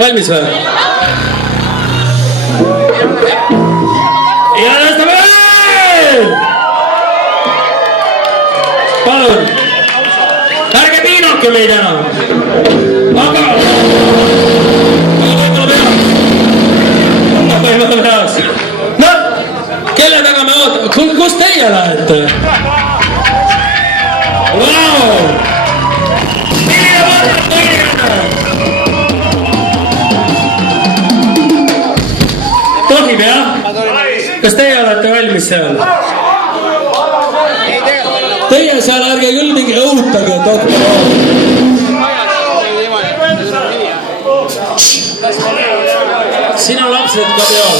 Valmis või? Ja tõstame veel! Palun! Ärge piinake meid enam! Aga... Võib-olla peas! No, kelle taga me ootame? Kus teie lähete? Vau! Tohib, jah? Kas teie olete valmis seal? Teie seal ärge küll mingi õhutage, doktor. Sina lapsed ka peal.